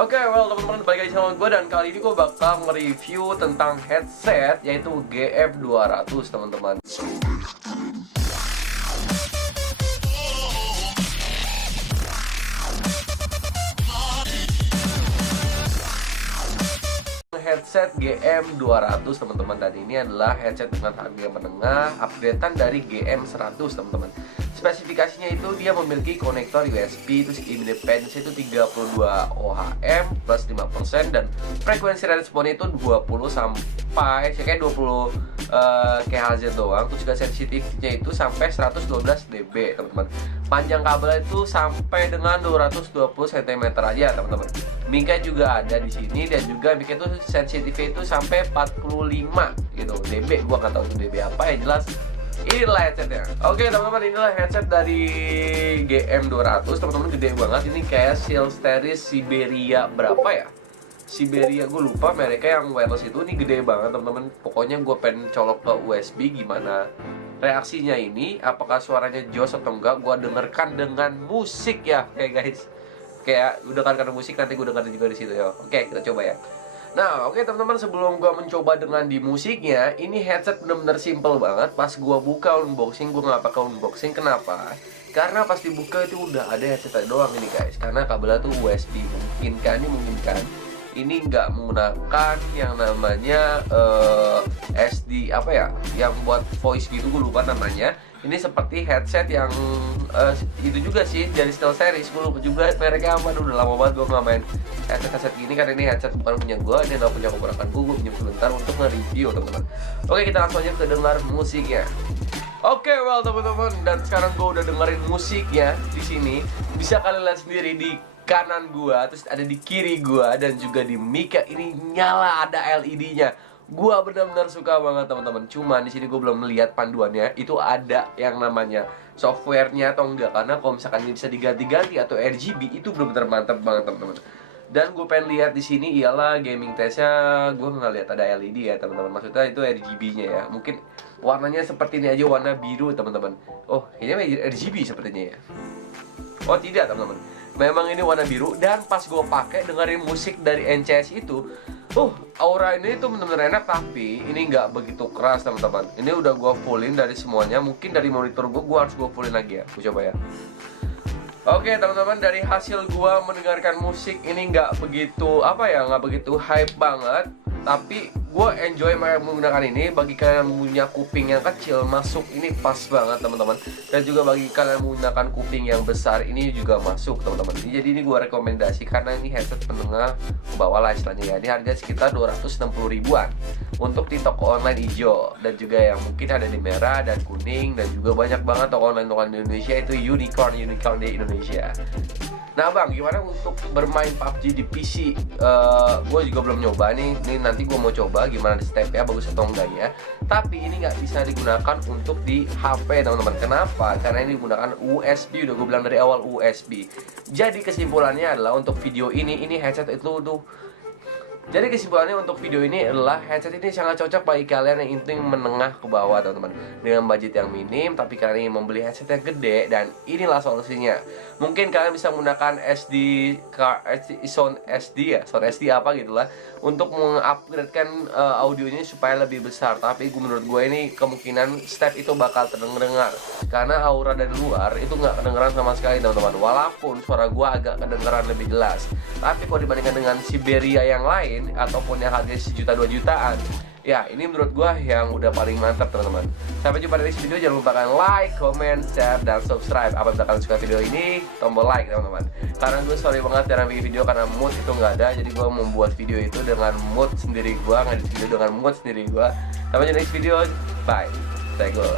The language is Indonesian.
Oke, well teman-teman, balik lagi sama gue, dan kali ini gue bakal nge-review tentang headset yaitu GM200 teman-teman. Headset GM200 teman-teman, dan ini adalah headset dengan harga yang menengah, updatean dari GM100 teman-teman. Spesifikasinya itu dia memiliki konektor USB, terus impedance itu 32 ohm plus 5%, dan frekuensi responnya itu 20 sampai kayak 20 kHz doang. Terus juga sensitifnya itu sampai 112 dB teman-teman. Panjang kabel itu sampai dengan 220 cm aja teman-teman. Mic-nya juga ada di sini, dan juga mic itu sensitifnya itu sampai 45 gitu dB. Gua nggak tahu itu dB apa, yang jelas inilah headsetnya. Oke teman-teman, inilah headset dari GM200 teman-teman, gede banget. Ini kayak SteelSeries Siberia berapa ya? Siberia, gue lupa mereknya yang wireless itu. Ini gede banget teman-teman. Pokoknya gue pengen colok ke USB, gimana reaksinya ini, apakah suaranya jos atau enggak. Gue dengarkan dengan musik ya, guys. Kayak udah dengarkan musik, nanti gue dengerin juga di situ ya. Oke, kita coba ya. Nah, oke teman-teman, sebelum gua mencoba dengan di musiknya, ini headset bener-bener simple banget. Pas gua buka unboxing, gua nggak pakai unboxing. Kenapa? Karena pas dibuka itu udah ada headset doang ini guys. Karena kabelnya tuh USB, memungkinkan ini nggak menggunakan yang namanya SD apa ya, yang buat voice gitu, gue lupa namanya. Ini seperti headset yang itu juga sih dari SteelSeries, gue lupa juga mereknya apa. Udah lama banget gue nggak main headset gini, karena ini headset bukan punya gue, ini nggak punya keponakan gue pinjam sebentar untuk nge-review teman-teman. Oke, kita langsung aja ke dengar musiknya. Oke, well teman-teman, dan sekarang gue udah dengerin musiknya di sini. Bisa kalian lihat sendiri di kanan gua, terus ada di kiri gua, dan juga di mic ini nyala, ada LED-nya. Gua benar-benar suka banget teman-teman. Cuman di sini gua belum melihat panduannya itu ada yang namanya softwarenya atau enggak, karena kalau misalkan ini bisa diganti-ganti atau RGB itu benar-benar mantap banget teman-teman. Dan gue pengen lihat di sini ialah gaming testnya. Gue nggak lihat ada LED ya teman-teman. Maksudnya itu RGB-nya ya. Mungkin warnanya seperti ini aja, warna biru teman-teman. Oh, kayaknya RGB sepertinya ya. Oh tidak teman-teman, memang ini warna biru. Dan pas gue pakai dengerin musik dari NCS itu, aura ini tuh bener-bener enak. Tapi ini nggak begitu keras teman-teman. Ini udah gue fullin dari semuanya. Mungkin dari monitor gue harus gue fullin lagi ya. Gue coba ya. Oke teman-teman, dari hasil gue mendengarkan musik ini nggak begitu nggak begitu hype banget. Tapi gue enjoy menggunakan ini. Bagi kalian yang punya kuping yang kecil, masuk ini pas banget teman-teman. Dan juga bagi kalian yang menggunakan kuping yang besar, ini juga masuk teman-teman. Jadi ini gue rekomendasi karena ini headset menengah ke bawah lah istilahnya ya. Ini harga sekitar 260 ribuan untuk di toko online hijau, dan juga yang mungkin ada di merah dan kuning, dan juga banyak banget toko online di Indonesia itu unicorn di Indonesia. Nah bang, gimana untuk bermain PUBG di PC? Gue juga belum nyoba nih. Ini nanti gue mau coba gimana di stepnya, bagus atau enggaknya. Tapi ini nggak bisa digunakan untuk di HP teman-teman. Kenapa? Karena ini digunakan USB. Udah gue bilang dari awal USB. Jadi kesimpulannya adalah untuk video ini headset itu tuh. Jadi kesimpulannya untuk video ini adalah headset ini sangat cocok bagi kalian yang intinya menengah ke bawah teman-teman, dengan budget yang minim tapi kalian ingin membeli headset yang gede. Dan inilah solusinya. Mungkin kalian bisa menggunakan sound SD apa gitulah untuk mengupgradekan audionya supaya lebih besar. Tapi menurut gue ini kemungkinan step itu bakal terdengar karena aura dari luar itu nggak kedengeran sama sekali teman-teman. Walaupun suara gue agak kedengeran lebih jelas, tapi kalau dibandingkan dengan Siberia yang lain ataupun yang harganya 1 juta 2 jutaan, ya ini menurut gua yang udah paling mantap teman-teman. Sampai jumpa di next video. Jangan lupa like, comment, share, dan subscribe. Apabila kalian suka video ini, tombol like teman-teman. Karena gue sorry banget jarang bikin video karena mood itu nggak ada. Jadi gue membuat video itu dengan mood sendiri gue, ngedit video dengan mood sendiri gue. Sampai jumpa di next video. Bye. Saya gue.